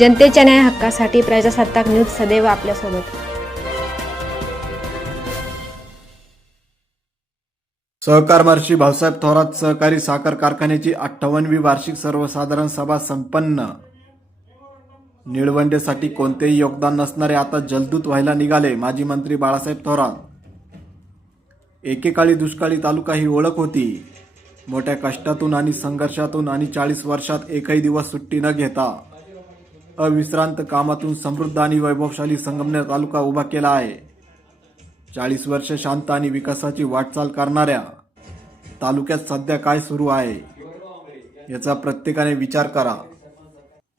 जनतेच्या न्याय हक्कासाठी प्रजासत्ताक न्यूज सदैव आपल्यासोबत. सहकार महर्षी भाऊसाहेब थोरात सहकारी साखर कारखान्याची अठ्ठावन्नवी वार्षिक सर्वसाधारण सभा संपन्न. निळवंडेसाठी कोणतेही योगदान नसणारे आता जलदूत व्हायला निघाले माजी मंत्री बाळासाहेब थोरात. एकेकाळी दुष्काळी तालुका ही ओळख होती. मोठ्या कष्टातून आणि संघर्षातून आणि चाळीस वर्षात एकही दिवस सुट्टी न घेता. अविश्रांत कामातून समृद्ध आणि वैभवशाली संगमनेर तालुका उभा केला आहे. चाळीस वर्ष शांत आणि विकासाची वाटचाल करणाऱ्या तालुक्यात सध्या काय सुरू आहे याचा प्रत्येकाने विचार करा.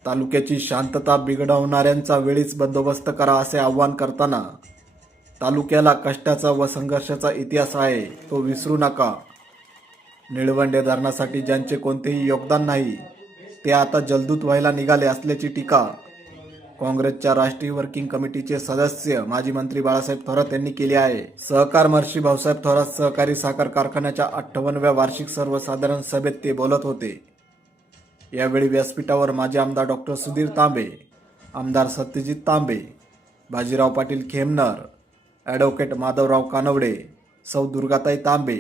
तालुक्याची शांतता बिघडवणाऱ्यांचा वेळीच बंदोबस्त करा असे आवाहन करताना तालुक्याला कष्टाचा व संघर्षाचा इतिहास आहे तो विसरू नका. निळवंडे धरणासाठी ज्यांचे कोणतेही योगदान नाही ते आता जलदूत व्हायला निघाले असल्याची टीका. काँग्रेसच्या राष्ट्रीय वर्किंग कमिटीचे सदस्य माजी मंत्री बाळासाहेब थोरात यांनी केली आहे. सहकार महर्षी भाऊसाहेब थोरात सहकारी साखर कारखान्याच्या अठ्ठावन्नव्या वार्षिक सर्वसाधारण सभेत ते बोलत होते. यावेळी व्यासपीठावर माजी आमदार डॉक्टर सुधीर तांबे आमदार सत्यजित तांबे बाजीराव पाटील खेमनर ॲडव्होकेट माधवराव कानवडे सौ Durgatai Tambe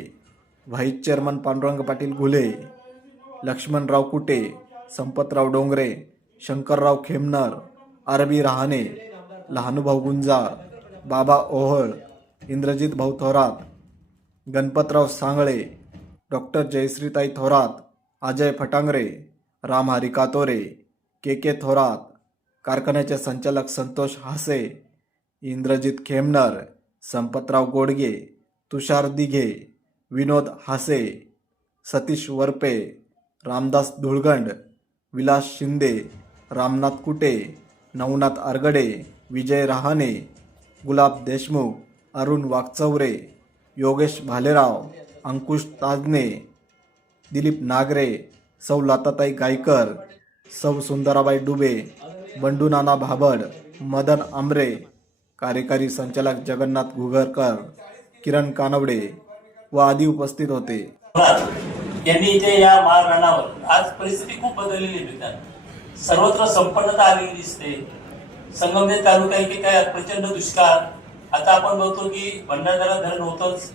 vice chairman Pandurang Patil Ghule Laxmanrao Kute Sampatrao Dongre Shankarrao Khemnar R B Rahane Lahanubhau Gunjar Baba Ohal Indrajit Bhau Thorat Ganpatrao Sangle doctor Jayashreetai Thorat Ajay Phatangare Ramhari Katore K K Thorat कारखान्याचे संचालक संतोष हासे इंद्रजित खेमनर संपतराव गोडगे तुषार दिघे विनोद हासे सतीश वरपे रामदास धुळगंड विलास शिंदे रामनाथ कुटे नवनाथ आरगडे विजय रहाणे गुलाब देशमुख अरुण वागचौरे योगेश भालेराव अंकुश ताजने दिलीप नागरे सौ लताताई गायकर सौ सुंदराबाई डुबे बंडू नाना भाबड मदन आमरे कार्यकारी संचालक जगन्नाथ घुगरकर किरण कानवडे व आदी उपस्थित होते. यांनी इथे या माळरानावर आज परिस्थिती खूप बदललेली आहे सर्वत्र संपन्नता आलेली दिसते. संगमनेर तालुका इथे काय प्रचंड दुष्काळ. आता आपण बघतो की भंडारदरा धरण होतच.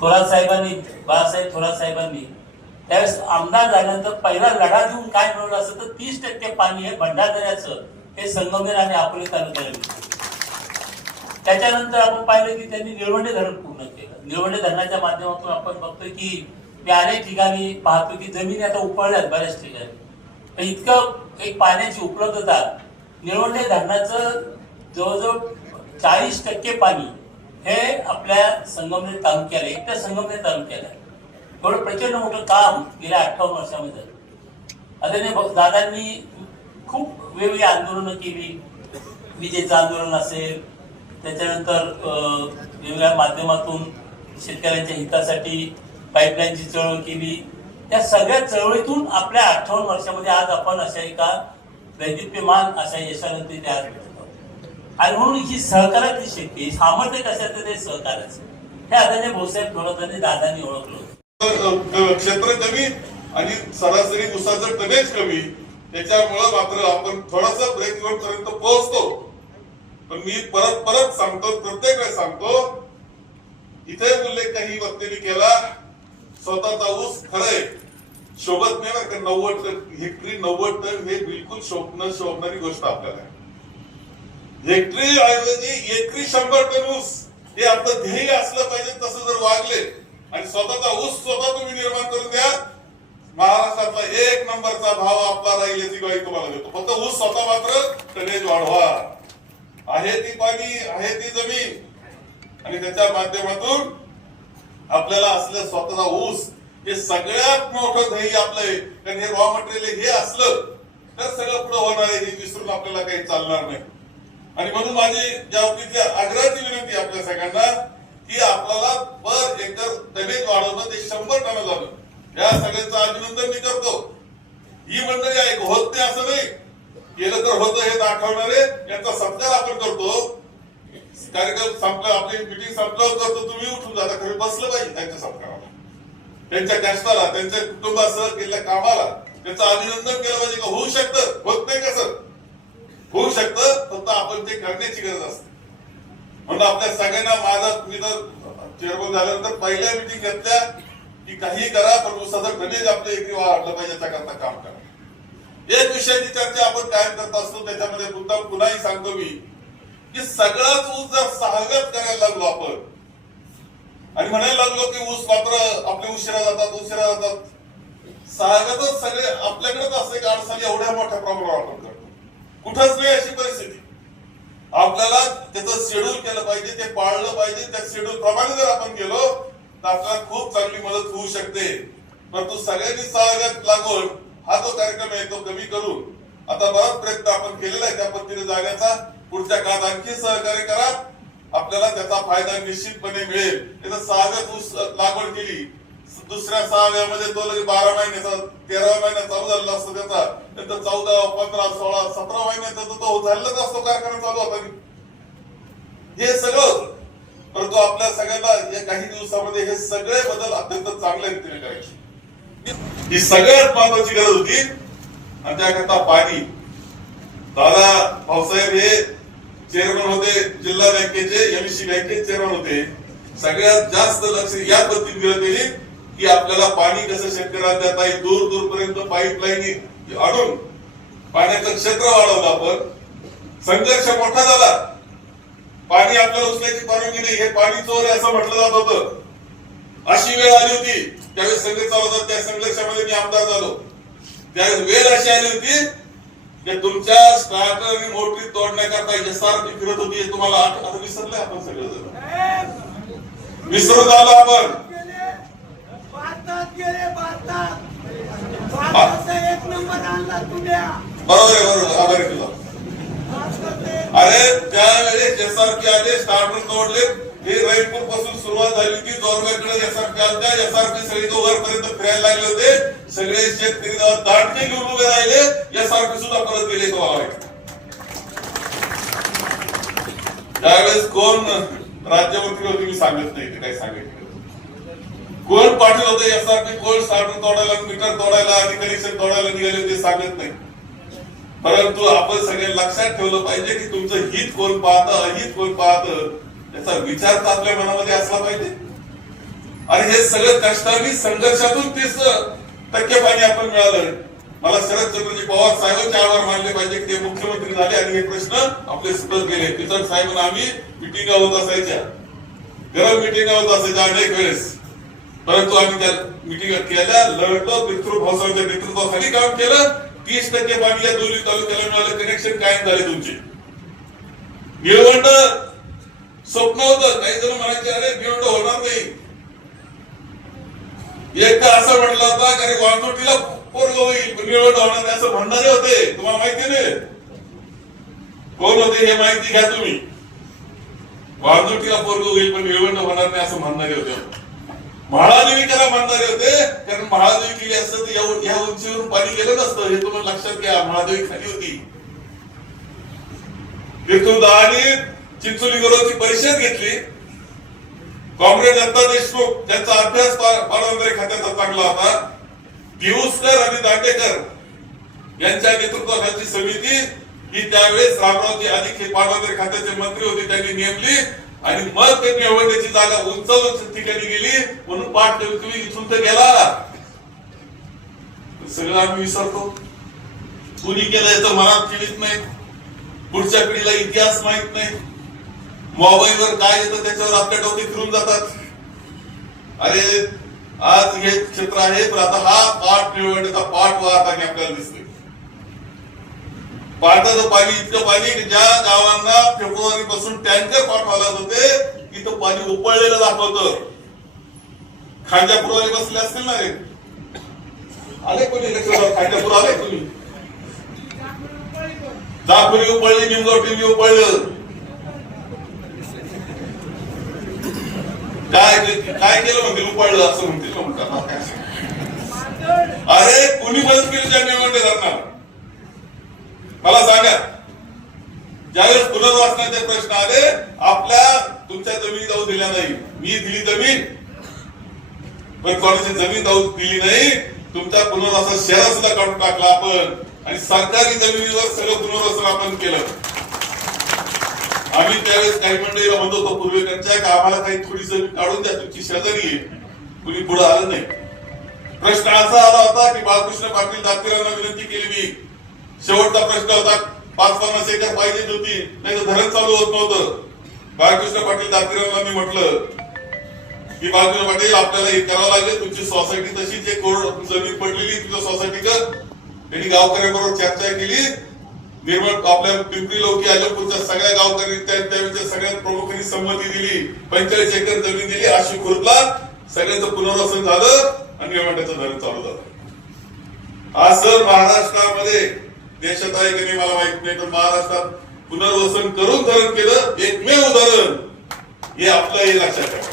थोरात साहेबांनी बाळासाहेब थोरात साहेबांनी. त्यावेळेस आमदार झाल्यानंतर पहिला लढा देऊन काय मिळवलं असं तर तीस टक्के पाणी हे भंडारदऱ्याचं हे संगमनेर आणि अकोले तालुक्याला मिळतं. त्याच्यानंतर आपण पाहिलं की त्यांनी निळवंडे धरण पूर्ण केलं. निळवंडे धरणाच्या माध्यमातून आपण बघतोय की अनेक ठिकाणी पाहतो की जमिनी आता उपळल्यात बऱ्याच ठिकाणी. तर इतकं एक पाण्याची उपलब्धता निळवंडे धरणाचं जवळजवळ चाळीस टक्के पाणी हे आपल्या संगमनेर तालुक्याला एकट्या संगमनेर तालुक्याला. थोडं प्रचंड मोठं काम गेल्या अठ्ठावन्न वर्षामध्ये? आता आदरणीय दादांनी खूप वेगवेगळी आंदोलनं केली. विजेचं आंदोलन असेल त्याच्यानंतर वेगवेगळ्या माध्यमातून शेतकऱ्यांच्या हितासाठी पाईपलाईनची चळवळ केली. त्या सगळ्या चळवळीतून आपल्या अठ्ठावन्न वर्षामध्ये आज आपण अशा एका दैदिप्यमान अशा यशानंतर ते आज भेटत आहोत. आणि म्हणून ही सहकाराची शक्ती सामर्थ्य कशाचं ते सहकाराचं हे आदरणीय भाऊसाहेब थोरात दादांनी ओळखलं होतं. क्षेत्र कमी आणि सरासरी उसाचं टनेज कमी त्याच्यामुळं मात्र आपण थोडासा ब्रेक पर्यंत पोहोचतो. पण मी परत परत सांगतो प्रत्येक वेळेस सांगतो इथे उल्लेख काही वक्त्यांनी केला स्वतःचा ऊस खरंय. शोभत नाही बरं का नव्वद टन हेक्टरी नव्वद टन हे बिलकुल शोभणं शोभणारी गोष्ट आपल्याला हेक्टरी ऐवजी एकरी शंभर टन ऊस हे आपलं ध्येय असलं पाहिजे तसं जर वागले आणि स्वतःचा ऊस स्वतः तुम्ही निर्माण करून द्या महाराष्ट्रातला एक नंबरचा भाव आपला राहील याची ग्वाही तुम्हाला देतो. फक्त ऊस स्वतः मात्र टनेज वाढवा. आहे ती पाणी आहे ती जमीन. आणि त्याच्या माध्यमातून आपल्याला असलं स्वतःचा ऊस हे सगळ्यात मोठं ध्येय आपलं आहे कारण हे रॉ मटेरियल हे असलं तर सगळं पुढे होणार आहे हे विसरून आपल्याला काही चालणार नाही. आणि म्हणून माझी या बाबतीतली आग्रहाची विनंती आपल्या सगळ्यांना की आपल्याला पर एकर टनेज वाढवणं ते शंभर टन झालं. या सगळ्या अभिनंदन मी करतो ही मंडळी आहे होत नाही असं नाही केलं तर होतं हे दाखवणारे यांचा सत्कार आपण करतो कार्यक्रम संपला आपली मिटिंग संपल्यावर करतो तुम्ही उठून जाता खरं बसलं पाहिजे त्यांच्या सत्काराला त्यांच्या कष्टाला त्यांच्या कुटुंबासह केलेल्या कामाला त्यांचं अभिनंदन केलं पाहिजे का होऊ शकतं? होत नाही सर होऊ शकतं फक्त आपण ते करण्याची गरज असते. म्हणून आपल्या सगळ्यांना माझा मी जर चेअरमन झाल्यानंतर पहिल्या मिटिंग घेतल्या की काही करा पण ऊसाचं गणेश आपलं इकडे वाढलं पाहिजे त्याकरता काम करा. एक विषयाची चर्चा आपण कायम करत असतो त्याच्यामध्ये मुद्दा पुन्हाही सांगतो मी की सगळाच ऊस जर सहाव्यात करायला लागलो आपण आणि म्हणायला लागलो की ऊस मात्र आपले उशिरा जातात उशिरा जातात. सहाव्यातच सगळे आपल्याकडेच असं एक अडचणी एवढ्या मोठ्या प्रमाणावर आपण करतो. कुठंच नाही अशी परिस्थिती. आपल्याला त्याचं शेड्यूल केलं पाहिजे ते पाळलं पाहिजे त्या शेड्यूल प्रमाणे जर आपण गेलो तर आपल्याला खूप चांगली मदत होऊ शकते. परंतु सगळ्यांनी सहाव्यात लागून हा जो कार्यक्रम आहे तो कमी करून आता बराच प्रयत्न आपण केलेला आहे त्या पद्धतीने जाण्याचा. पुढच्या काळात आणखी सहकार्य करा. आपल्याला त्याचा फायदा निश्चितपणे मिळेल. त्याचा सहाव्यात ऊस लागवड केली. दुसऱ्या सहाव्यामध्ये तो लगेच बारा महिन्याचा तेरा महिन्यात चालू झालेला असतो त्याचा. नंतर चौदा पंधरा सोळा सतरा महिन्याचा तो झालेलाच असतो कारखाना चालू होता. हे सगळं परंतु आपल्या सगळ्यांना या काही दिवसामध्ये हे सगळे बदल अत्यंत चांगल्या रीतीने करायचे. ही सगळ्यात महत्वाची गरज होती. आणि त्याकरता पाणी. दादा भाऊसाहेब हे चेअरमन होते जिल्हा बँकेचे एमसी बँकेचे चेअरमन होते. सगळ्यात जास्त लक्ष या पद्धतीत दिलं की आपल्याला पाणी कसं शेतकऱ्याला देता येईल. दूर दूर पर्यंत पाईपलाईन आणून पाण्याचं क्षेत्र वाढवलं आपण. संघर्ष मोठा झाला. पाणी आपल्याला उचलायची परवानगी नाही. हे पाणी चोर असं म्हटलं जात होतं. अशी वेळ आली होती. त्यावेळेस संघर्ष चालू होता त्या संघर्षामध्ये मी आमदार झालो. त्यावेळेस वेळ अशी आली होती की तुमच्या स्टार्ट आणि मोटरी तोडण्याकरता एसआरपी फिरत होती हे तुम्हाला आठ- आता विसरले आपण सगळं विसरत आलो आपण. बरोबर आहे बरोबर आभार आहे अरे त्यावेळेस एसआरपी आले स्टार्टर तोडले हे रैनपूरपासून सुरुवात झाली होती. जोरगाकडे एसआरपी आलत्या एसआरपी सगळे वरपर्यंत फिरायला लागले होते. सगळे शेतकरी जेव्हा घेऊन उभे राहिले. एसआरपी सुद्धा परत गेले तो आवाज. त्यावेळेस कोण राज्यमंत्री होते मी सांगत नाही ते काही सांगितलं कोण पाटील होते एसआरपी कोण साठून तोडायला मीटर तोडायला आणि कनेक्शन तोडायला निघाले ते सांगत नाही. परंतु आपण सगळे लक्षात ठेवलं पाहिजे की तुमचं हित कोण पाहतं अहित कोण पाहतं? याचा विचार तर आपल्या मनामध्ये असला पाहिजे. आणि हे सगळं कष्टाने संघर्षातून तीस टक्के पाणी आपण मिळालं मला शरदचंद्रजी पवार साहेबांचे आभार मानले पाहिजे की ते मुख्यमंत्री झाले. आणि हे प्रश्न आपले सुटत गेले. किसन साहेबांना आम्ही मिटिंगा होत असायच्या. गरम मिटिंगा होत असायच्या अनेक वेळेस. परंतु आम्ही त्या मिटिंग केल्या. लढलो. पितृ भाऊसाहेबांच्या नेतृत्वाखाली काम केलं. तीस टक्के पाणी या दोन्ही तालुक्याला मिळालं. कनेक्शन कायम झाले तुमचे. निळवंड स्वप्न होतं काही जण म्हणायचे अरे निळवंड होणार नाही. एकदा असं म्हटलं होता की अरे वाहतुकीला पोरग होईल पण होणार नाही. असं म्हणणारे होते. तुम्हाला माहिती नाही? कोण होते हे माहिती घ्या तुम्ही. वाहतुकीला पोरग होईल पण निळवंड होणार नाही असं म्हणणारे होते. महाळादेवी त्याला म्हणणारे होते कारण महाळादेवी केली असतं तर या- उंचीवरून पाणी गेलं नसतं. हे तुम्हाला लक्षात घ्या महादेवी खाली होती. तिथून दहानी चिंचोली गरोची परिषद घेतली. कॉम्रेड दत्ता देशमुख त्यांचा अभ्यास पा- खात्याचा चांगला होता. दिवसकर आणि दांडेकर यांच्या नेतृत्वाखालची समिती ही त्यावेळेस रामरावजी अधिक हे पालकमंत्री खात्याचे मंत्री होते त्यांनी नेमली. आणि मग त्यांनी निवडण्याची जागा उंच उंच ठिकाणी गेली. म्हणून पाठ तुम्ही इथून तर गेला. सगळं आम्ही विसरतो. कुणी केलं याचं मनात केलीच नाही. पुढच्या पिढीला इतिहास माहीत नाही. मोबाईलवर काय येतं त्याच्यावर आपल्या डोके फिरून जातात. अरे आज हे क्षेत्र आहे आता हा पाठ निवडण्याचा पाठ वाहताना आपल्याला दिसतोय. पाटाचं पाणी इतकं पाणी की ज्या गावांना फेब्रुवारी पासून टँकर पाठवायला होते तिथं पाणी उपळलेलं दाखवतं. खांजापूरवाले बसले असतील ना रे? आले कोणी खांद्यापूर आले कोणी? दाखवली उपळली निमगाव टीव्ही उपळलं काय काय केलं म्हणतील उपाडलं असं म्हणतील म्हणतात अरे कोणी बंद केली त्या निवडणुकीत मला सांगा. ज्यावेळेस पुनर्वासनाचे प्रश्न आले आपल्या तुमच्या जमिनी जाऊ दिल्या नाही. मी दिली जमीन. पण कोणाची जमीन जाऊ दिली नाही. तुमच्या पुनर्वासन शहरात सुद्धा काढून टाकला आपण. आणि सरकारी जमिनीवर सगळं पुनर्वसन आपण केलं. आम्ही त्यावेळेस काही मंडळीला म्हणत होतो पूर्वेकडच्या का आम्हाला काही थोडी काढून द्या तुमची शेजारी आहे. कुणी पुढे आलं नाही. प्रश्न असा आला होता की बाळकृष्ण पाटील दातेरांना विनंती केली मी शेवटचा प्रश्न होता पाच पन्नास एकर पाहिजे होती नाही तर धरण चालू होत नव्हतं. बाळकृष्ण पाटील दातीरांना मी म्हटलं की बाळकृष्ण पाटील आपल्याला हे करावं लागेल तुमची सोसायटी तशीच जे कोरड जमीन पडलेली तुझ्या सोसायटी त्यांनी गावकऱ्यांबरोबर चर्चा केली. निर्मळ आपल्या पिंपरी लोकी अजयपूरच्या सगळ्या गावकरी त्या त्यावेळेच्या सगळ्या प्रमुखांनी संमती दिली. पंचेचाळीस एकर जमीन दिली. आशी खुर्दला सगळ्यांचं पुनर्वसन झालं आणि निळवंड्याचं धरण चालू झालं. आज सर महाराष्ट्रामध्ये देशात आहे की नाही मला माहीत नाही पण महाराष्ट्रात पुनर्वसन करून धरण केलं एकमेव धरण हे आपलं हे लक्षात ठेवा.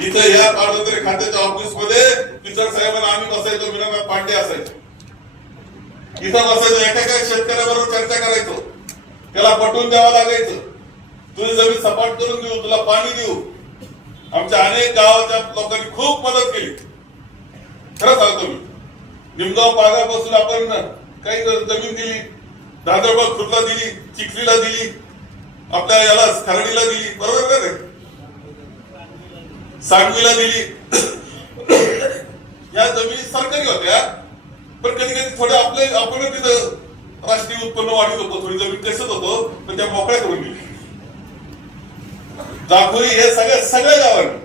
इथं या पाटबंधारे खात्याच्या ऑफिसमध्ये साहेबांना आम्ही बसायचो विना पांडे असायचो. इथं बसायचो एका एका शेतकऱ्याबरोबर चर्चा करायचो. त्याला पटवून द्यावं लागायचं. तुझी जमीन सपाट करून देऊ तुला पाणी देऊ. आमच्या अनेक गावाच्या लोकांनी खूप मदत केली. खरं सांगतो मी. निमगाव पागापासून आपण काही जमीन दिली दादरबाग खुर्ला दिली चिखलीला दिली आपल्या याला खरडीला दिली बरोबर का रे सांगवीला दिली. या जमिनी सरकारी होत्या. पण कधी कधी थोडं आपले आपण तिथं राष्ट्रीय उत्पन्न वाढीत होतो थोडी जमीन कसत होतो पण त्या मोकळ्या करून गेली दाखोरी हे सगळ्या सगळ्या गावांनी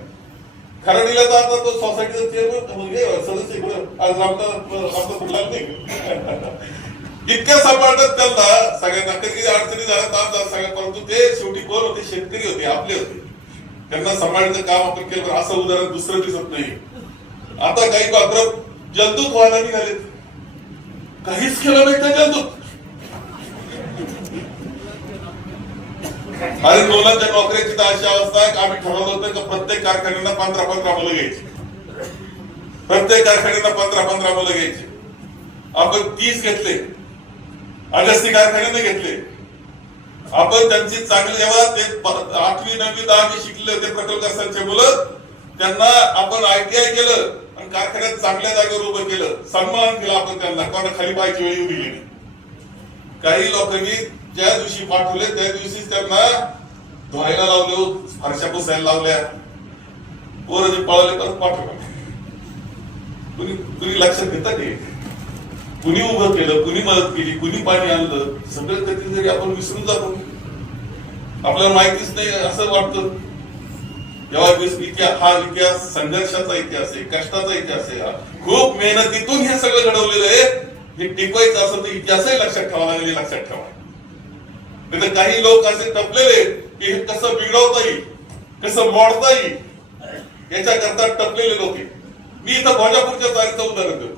खरडीला तर आता तो सोसायटीचा चेअरमन सदस्य इकडं आज आमचा आमचा कुठला नाही. इतक्या सांभाळतात त्यांना. सगळ्यांना कधी अडचणी झाल्या ताप झाला सगळ्या परंतु ते शेवटी कोण होते? शेतकरी होते आपले होते. त्यांना सांभाळायचं काम आपण केलं असं उदाहरण दुसरं दिसत नाही. आता काही पात्र जलदूत व्हायला झालेत काहीच केलं नाही त्या जलदूत अरे मुलांच्या नोकऱ्याची तर अशी अवस्था आहे की आम्ही ठरवलं होतं की प्रत्येक कारखान्यांना पंधरा पंधरा मुलं घ्यायची. प्रत्येक कारखान्यांना पंधरा पंधरा मुलं घ्यायची. आपण तीस घेतले. अगस्ती कारखान्याने घेतले. आपण त्यांची चांगली जेव्हा ते आठवी नववी दहावी शिकले होते प्रकल्पग्रस्तांचे मुलं त्यांना आपण आयटीआय केलं. आणि कारखान्यात चांगल्या जागेवर उभं केलं सन्मान केला आपण त्यांना. कोणा खाली पाहायची वेळ दिली नाही. काही लोकांनी ज्या दिवशी पाठवले त्या दिवशीच त्यांना धुवायला लावलं फरशा पुसायला लावल्या. पोरं जे पळवले परत पाठवलं. कुणी कुणी लक्षात घेतात हे कुणी उभं केलं कुणी मदत केली कुणी पाणी आणलं सगळं कधीतरी आपण विसरून जातो. आपल्याला माहितीच नाही असं वाटतं. जेव्हा दिवस इतिहास हा इतिहास संघर्षाचा इतिहास आहे कष्टाचा इतिहास आहे हा. खूप मेहनतीतून हे सगळं घडवलेलं आहे. हे टिकवायचं असं तर इतिहासही लक्षात ठेवा लागेल हे लक्षात ठेवा. नाही तर काही लोक असे टपलेले की हे कसं बिघडवता येईल कसं मोडता येईल याच्याकरता टपलेले लोक मी इथं भोजापूरच्या चारीचं उदाहरण देतो.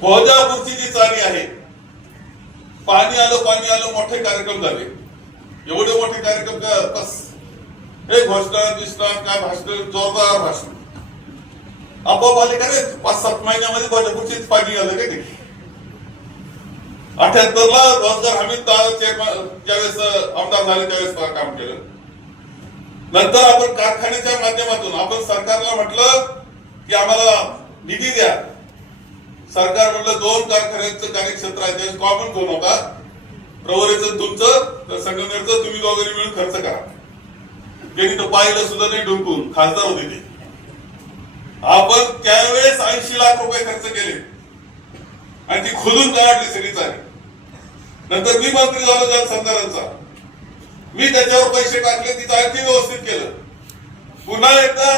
भोजापूरची जी चारी आहे पाणी आलं पाणी आलं मोठे कार्यक्रम झाले. एवढे मोठे कार्यक्रम का बस. हे घोषणा बिषणा काय भाषण जोरदार भाषण आपोआप आले का रे पाच सात महिन्यामध्ये भोजापूरचीच पाणी आलं का ते अठ्याहत्तरला रोजगार हमी चेअरमन ज्यावेळेस आमदार झाले त्यावेळेस काम केलं. नंतर आपण कारखान्याच्या माध्यमातून आपण सरकारला म्हटलं की आम्हाला निधी द्या. सरकार म्हटलं दोन कारखान्यांचं कार्यक्षेत्र आहे त्यावेळेस कॉमन कोण नका प्रवरेचं तुमचं तर संगमनेरचं तुम्ही दोघांनी मिळून खर्च करा. त्यांनी तर पाहिलं सुद्धा नाही डुंकून खासदार होते ते. आपण त्यावेळेस ऐंशी लाख रुपये खर्च केले. आणि ती खोदून काढली सगळी चाली नंतर मी मंत्री झालो जलसंधारणचा मी त्याच्यावर पैसे टाकले तिथं आणखी व्यवस्थित केलं. पुन्हा एकदा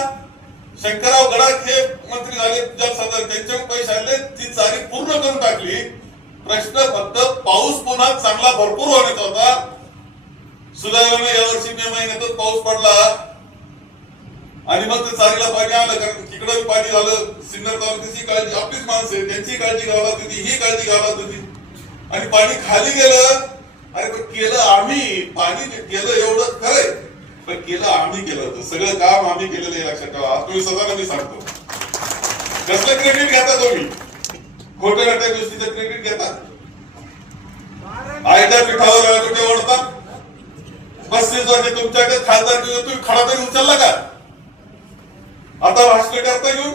शंकरराव गडाख हे मंत्री झाले जलसंधारण त्यांचे पैसे आणले ती चाली पूर्ण करून टाकली. प्रश्न फक्त पाऊस पुन्हा चांगला भरपूर होण्याचा होता. सुदैवाने यावर्षी मे महिन्यातच पाऊस पडला. आणि मग ते चारीला पाणी आलं कारण तिकडं पाणी झालं सिन्नर तालुक्याची काळजी आपलीच माणसं आहे त्यांची काळजी घ्यावी लागत होती ही काळजी घ्यावी लागत होती. आणि पाणी खाली गेलं अरे पण केलं आम्ही पाणी केलं एवढं खरंय. पण केलं आम्ही केलं होतं सगळं काम आम्ही केलेलं आहे लक्षात ठेवा. आज तुम्ही स्वतःला मी सांगतो. कसलं क्रेडिट घेता तुम्ही? खोट्या खोट्या गोष्टीचं क्रेडिट घेता? आयत्या पिठावर कुठे ओढतात पस्तीस वर्ष तुमच्याकडे खासदार घेऊन तुम्ही खडा तरी उचलला का? आता भाषण करता घेऊ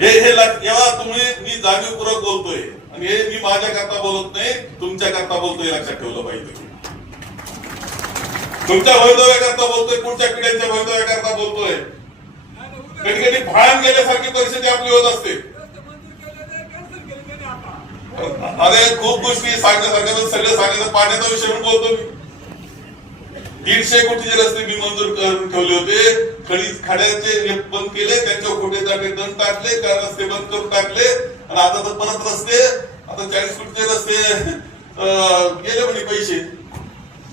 हे हे जेव्हा तुम्ही मी जाणीवपूर्वक बोलतोय. आणि हे मी माझ्या करता बोलत नाही तुमच्या करता बोलतोय लक्षात ठेवलं पाहिजे. तुमच्या वैधव्याकरता बोलतोय पुढच्या पिढ्यांच्या वैधव्याकरता बोलतोय. कधी कधी भान गेल्यासारखी परिस्थिती आपली होत असते. अरे खूप गोष्टी सांगण्यासारख्या सगळं सांगायचं पाण्याचा विषय म्हणून बोलतो मी. दीडशे कोटीचे रस्ते मी मंजूर करून ठेवले होते. खडी खाड्याचे बंद केले त्यांच्या खोटे जागे दंड टाकले त्या रस्ते बंद करून टाकले. आणि आता तर परत रस्ते आता चाळीस कोटीचे रस्ते गेले म्हणे पैसे.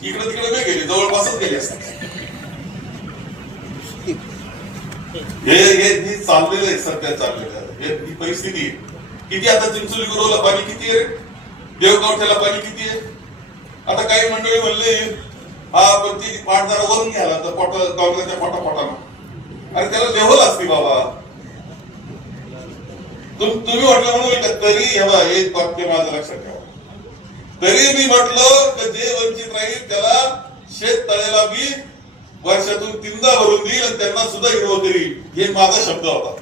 इकडे तिकडे नाही गेले जवळपासच गेले असतात हे हे चाललेलं आहे सध्या चाललेलं आहे. हे- ही परिस्थिती किती आता चिंचोली गुरुला पाणी किती आहे देवगावठ्याला पाणी किती आहे? आता काही मंडळी म्हणले हा पण ती पाठ वरून घ्यायला तर पोट काँग्रेसच्या पोटा पोटानं अरे त्याला लेवल असते बाबा. तुम- तुम्ही म्हटलं म्हणून तरी तरी हे एक वाक्य माझं लक्षात ठेवा. तरी मी म्हटलं तर जे वंचित राहील त्याला शेत तळ्याला मी वर्षातून तीनदा भरून देईल आणि त्यांना सुद्धा हिरवं करील. हे माझा शब्द होता.